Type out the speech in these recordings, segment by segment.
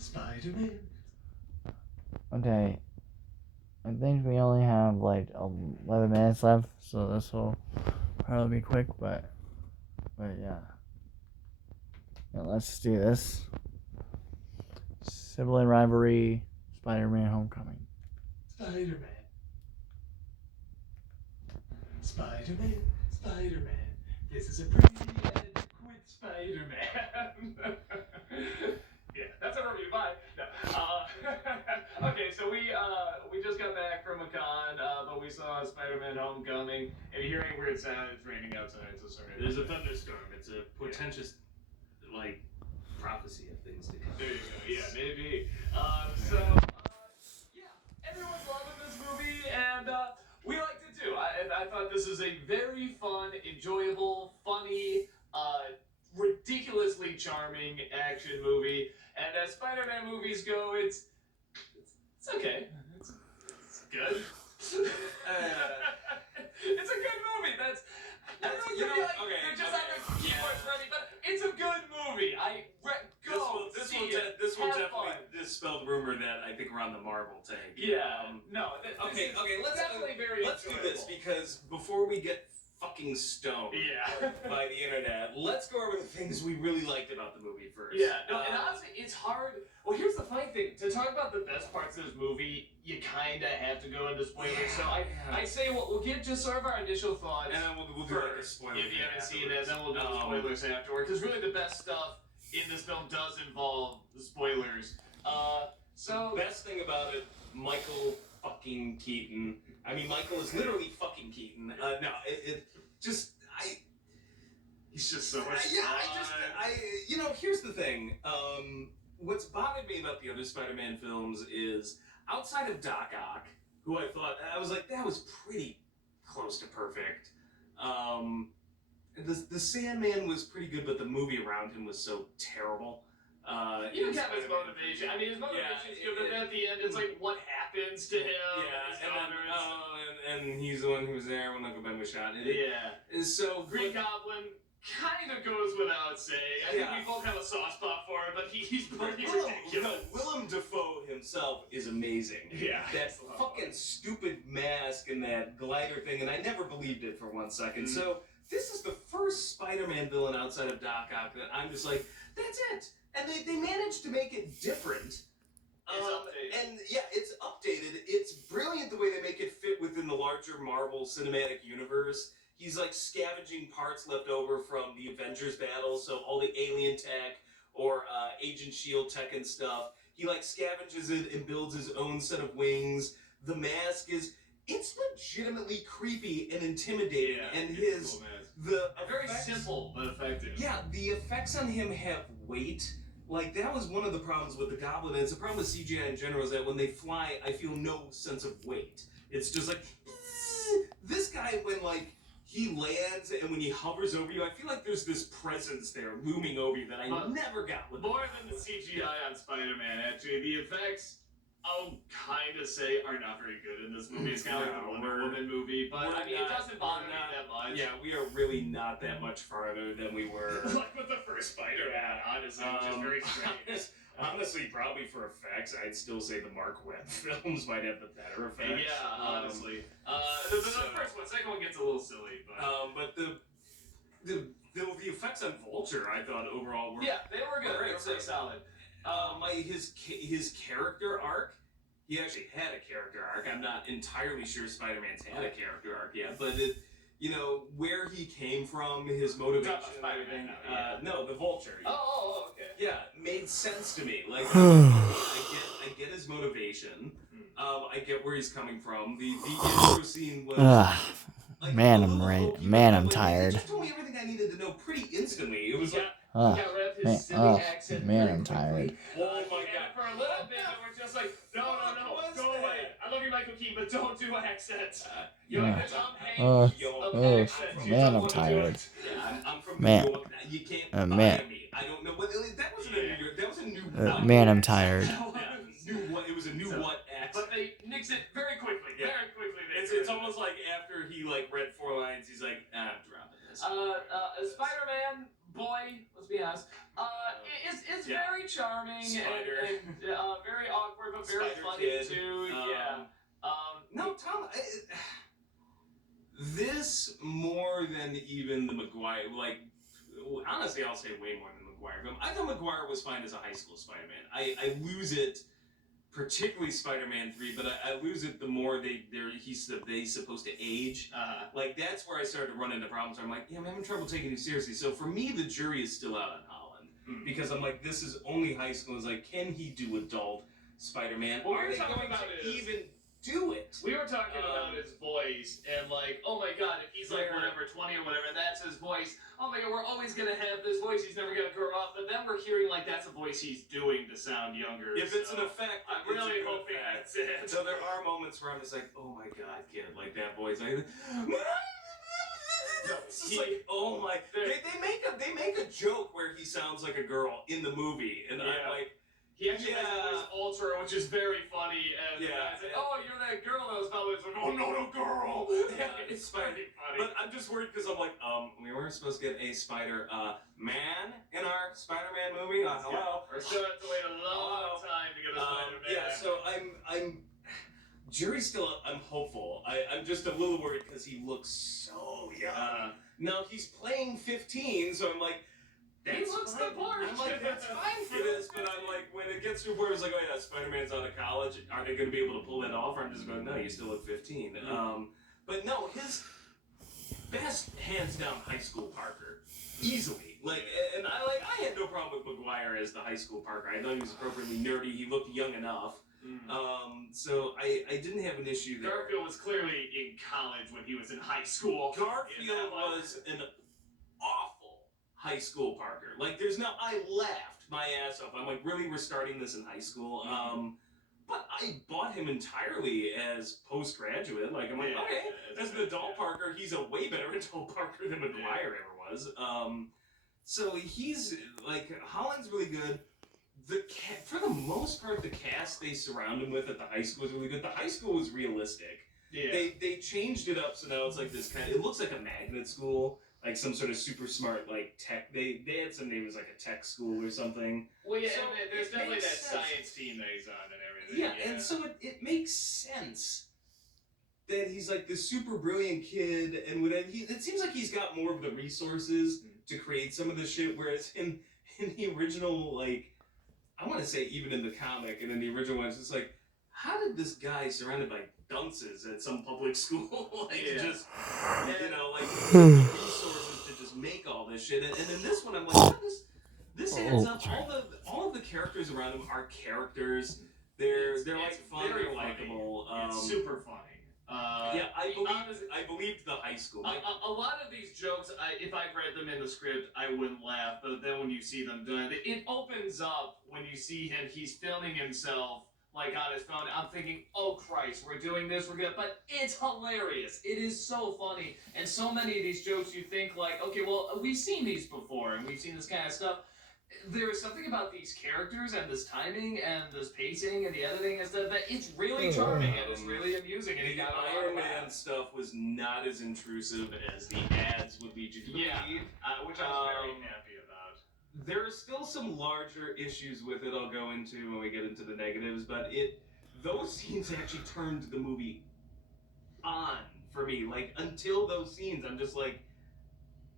Spiderman. Okay. I think we only have like 11 minutes left, so this will probably be quick, but yeah. Let's do this. Sibling rivalry, Spider-Man Homecoming. Spiderman. Spiderman. Spiderman. This is a pretty adequate Spider-Man. Yeah, that's a review. Bye. No. Okay, so we just got back from a con, but we saw Spider-Man Homecoming. If you're hearing weird sound, it's raining outside, so sorry. There's a thunderstorm. It's a portentous, like, prophecy of things to come. There you go. Yeah, maybe. Yeah, everyone's loving this movie, and we liked it too. I thought this is a very fun, enjoyable, funny, ridiculously charming action movie. And as Spider-Man movies go, it's okay. It's good. It's a good movie. That's you know, like, okay, they're just not the keywords ready, but it's a good movie. This will definitely dispel the rumor that I think we're on the Marvel take. Yeah. Okay. Let's do this, because before we get fucking stoned by the internet, let's go over the things we really liked about the movie first. Yeah, no, and honestly, it's hard. Well, here's the funny thing. To talk about the best parts of this movie, you kind of have to go into spoilers. So I say we'll get just sort of our initial thoughts. And then we'll do like a spoiler. If you haven't seen it, then we'll do the spoilers afterward. Because really the best stuff in this film does involve the spoilers. So best thing about it, Michael fucking Keaton. I mean, Michael is literally fucking Keaton. He's just so much fun. You know, here's the thing. What's bothered me about the other Spider-Man films is, outside of Doc Ock, who I was like, that was pretty close to perfect. The Sandman was pretty good, but the movie around him was so terrible. Even Kevin's motivation. I mean, his motivation is good, but at the end, it's like what happens to him. Yeah, and he's the one who was there when Uncle Ben was shot. So Green Goblin kind of goes without saying. I think we both have a soft spot for him, but he's pretty ridiculous. Willem Dafoe himself is amazing. Yeah. That fucking stupid mask and that glider thing, and I never believed it for 1 second. Mm-hmm. So this is the first Spider-Man villain outside of Doc Ock that I'm just like, that's it. And they managed to make it different. It's updated. And yeah, it's updated. It's brilliant the way they make it fit within the larger Marvel Cinematic Universe. He's like scavenging parts left over from the Avengers battle, so all the alien tech or Agent S.H.I.E.L.D. tech and stuff. He like scavenges it and builds his own set of wings. The mask it's legitimately creepy and intimidating. Yeah, and very simple but effective. Yeah, the effects on him have weight. Like, that was one of the problems with the Goblin, and it's a problem with CGI in general, is that when they fly, I feel no sense of weight. It's just like, this guy, when, like, he lands and when he hovers over you, I feel like there's this presence there looming over you that I never got with more than the CGI on Spider-Man, actually. The effects, I'll kind of say, are not very good in this movie. It's kind of like a Wonder Woman movie, but I mean, it doesn't bother me that much. Yeah, we are really not that much farther than we were. Like with the first Spider-Man, honestly, which is very strange. Honestly, probably for effects, I'd still say the Mark Webb films might have the better effects. Yeah, honestly. The first one, second one gets a little silly, but the effects on Vulture, I thought overall were they were good. They were pretty solid. His character arc, he actually had a character arc. I'm not entirely sure Spider-Man's had a character arc yet, but where he came from, his motivation. Spider-Man, no, the Vulture. Oh, okay. Yeah, made sense to me. Like, I get his motivation. I get where he's coming from. The intro scene was. Man, I'm tired. He just told me everything I needed to know pretty instantly. It was man, I'm tired. Oh my god. For a little bit, we're just like, no, go away. I love you, Michael Keaton, but don't do accents. You're like the Tom Hanks of accents. Man, I'm tired. I'm from New York. You can't buy me. I don't know what. That wasn't a New York. That was a new. Man, I'm tired. It was a new what accent. But they nix it very quickly. Yeah. Very quickly. It's almost like after he read 4 lines, he's like, I'm dropping this. Spider-Man, boy, was be honest. It's Yeah. very charming Spider. and very awkward, but very Spider funny Kid. too. Yeah. No, Tom. This more than even the Maguire. Like, honestly, I'll say way more than Maguire. But I thought Maguire was fine as a high school Spider-Man. I lose it, particularly Spider-Man 3, but I lose it the more he's supposed to age. Like, that's where I started to run into problems. Where I'm like, yeah, I'm having trouble taking it seriously. So for me, the jury is still out on Holland because I'm like, this is only high school. It's like, can he do adult Spider-Man? Well, Are they going to even do it? We were talking about his voice and like, oh my god, if he's like whatever 20 or whatever, and that's his voice. Oh my god, we're always gonna have this voice. He's never gonna grow up. But then we're hearing like that's a voice he's doing to sound younger. If it's an effect, I'm really hoping that's it. So there are moments where I'm just like, oh my god, kid, like that voice. Like, it's just like, oh my. They make a joke where he sounds like a girl in the movie, and I'm like. He actually makes the voice alter, which is very funny. And the guy's like, oh, you're that girl that was probably like, oh, no, girl. Yeah, it's very funny. But I'm just worried because I'm like, we weren't supposed to get a Spider-Man in our Spider-Man movie. Hello. We're still have to wait a long time to get a Spider-Man. Yeah, so I'm jury's still, I'm hopeful. I'm just a little worried because he looks so young. Now, he's playing 15, so I'm like, he looks the part. I'm like, that's fine for this, but I'm like, when it gets to where it's like, oh yeah, Spider-Man's out of college, are they going to be able to pull that off? Or I'm just going, no, you still look 15. But no, his best, hands down, high school Parker, easily. Like, and I had no problem with Maguire as the high school Parker. I thought he was appropriately nerdy. He looked young enough. So I didn't have an issue there. Garfield was clearly in college when he was in high school. Garfield was an awful high school Parker. Like, I laughed my ass off. I'm like, really, we're starting this in high school? But I bought him entirely as postgraduate. Like, I'm like, okay, as an adult Parker, he's a way better adult Parker than Maguire ever was. So he's, like, Holland's really good. For the most part, the cast they surround him with at the high school is really good. The high school was realistic. Yeah. They changed it up, so now it's like this it looks like a magnet school. Like some sort of super smart, like tech. They had some name as like a tech school or something. Well, yeah, so and there's definitely that science team that he's on and everything. Yeah, and so it makes sense that he's like this super brilliant kid, and it seems like he's got more of the resources to create some of the shit. Whereas in the original, like, I want to say even in the comic and in the original one, it's just like, how did this guy surrounded by dunces at some public school just, resources to just make all this shit? And in this one, I'm like, oh, this adds up. All of the characters around him are characters. They're like fun, they're likable. It's super funny. I believed the high school. A lot of these jokes, if I'd read them in the script, I wouldn't laugh. But then when you see them done, it opens up when you see him. He's filming himself like on his phone. I'm thinking, oh Christ, we're doing this, we're good. But it's hilarious. It is so funny. And so many of these jokes you think like, okay, well, we've seen these before and we've seen this kind of stuff. There's something about these characters and this timing and this pacing and the editing and stuff that it's really charming and it's really amusing. And the Iron Man stuff was not as intrusive as the ads would lead you to believe. Which I was very happy about. There are still some larger issues with it I'll go into when we get into the negatives, but those scenes actually turned the movie on for me. Like, until those scenes, I'm just like,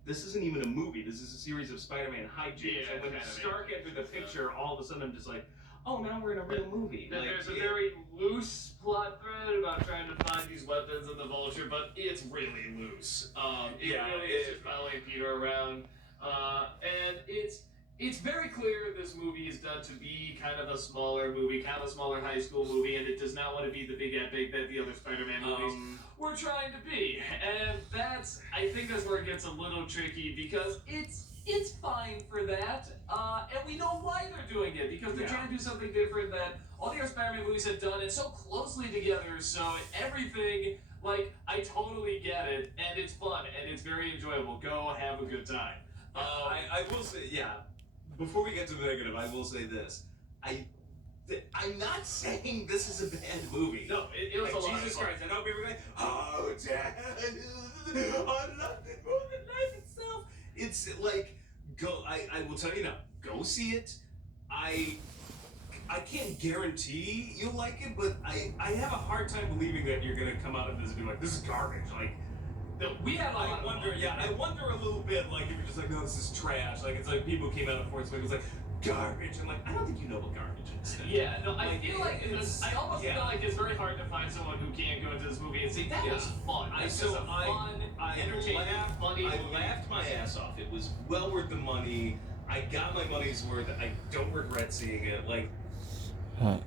this isn't even a movie. This is a series of Spider-Man hijinks. And when Stark entered the picture, all of a sudden I'm just like, oh, now we're in a real movie. There's a very loose plot thread about trying to find these weapons in the Vulture, but it's really loose. It really is just following Peter around. And it's very clear this movie is done to be kind of a smaller movie, kind of a smaller high school movie, and it does not want to be the big epic that the other Spider-Man movies were trying to be. And I think that's where it gets a little tricky, because it's fine for that, and we know why they're doing it, because they're trying to do something different that all the other Spider-Man movies have done, and so closely together, so everything, like, I totally get it, and it's fun, and it's very enjoyable. Go have a good time. I will say, before we get to the negative, I will say this. I'm not saying this is a bad movie. No, it was like, a lot Jesus of fun. Christ, I know people are like, oh, Dad, I love it more than life itself. It's like go. I will tell you now. Go see it. I can't guarantee you'll like it, but I have a hard time believing that you're gonna come out of this and be like, this is garbage. Like, We have a lot I of wonder. fun. Yeah, I wonder a little bit. Like, if you're just like, no, this is trash. Like, it's like people came out of Force Awakens like garbage. I'm like, I don't think you know what garbage is. Yeah, no, I Like, feel like I almost yeah. feel like it's very hard to find someone who can't go into this movie and say that Yeah. was fun. It's just a fun, entertaining, funny I movie. laughed my ass off. It was well worth the money. I got my money's worth. I don't regret seeing it. Like, Huh.